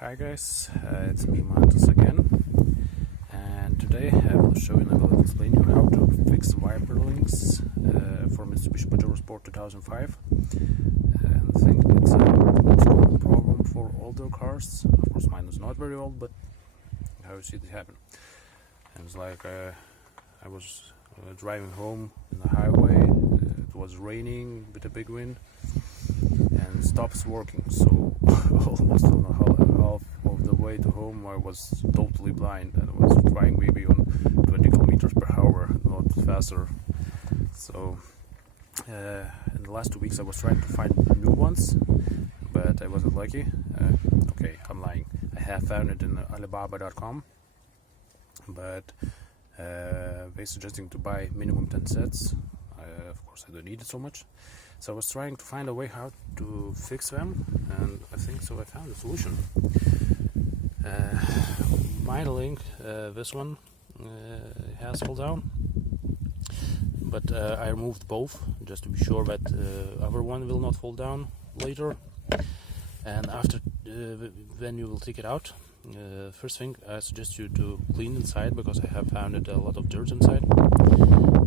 Hi guys, it's me Mantus again, and today I will show you and I will explain you how to fix wiper links for Mitsubishi Pajero Sport 2005. And I think it's a most common problem for older cars. Of course mine is not very old, but how you see it happen. And it's like I was driving home in the highway, it was raining with a big wind, and it stops working, so almost on the half of the way to home I was totally blind, and I was driving maybe on 20 kilometers per hour, not faster. So in the last 2 weeks I was trying to find new ones, but I wasn't lucky. Okay, I'm lying. I have found it in Alibaba.com, but they're suggesting to buy minimum 10 sets. Of course I don't need it so much, so I was trying to find a way how to fix them, and I think so I found a solution. My link, this one has fall down, but I removed both just to be sure that other one will not fall down later. And after when you will take it out, first thing I suggest you to clean inside, because I have found it a lot of dirt inside.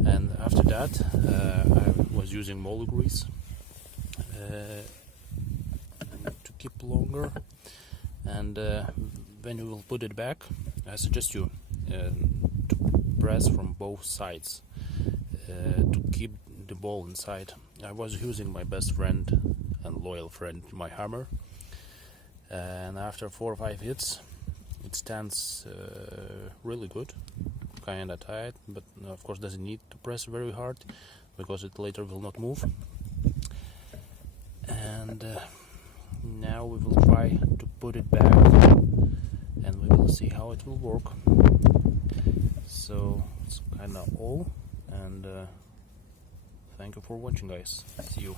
And after that I was using molar grease to keep longer. And when you will put it back, I suggest you to press from both sides to keep the ball inside. I was using my best friend and loyal friend, my hammer, and after 4 or 5 hits it stands really good, kinda tight, but of course doesn't need to press very hard because it later will not move. And now we will try to put it back and we will see how it will work. So it's kinda all, and thank you for watching guys. See you.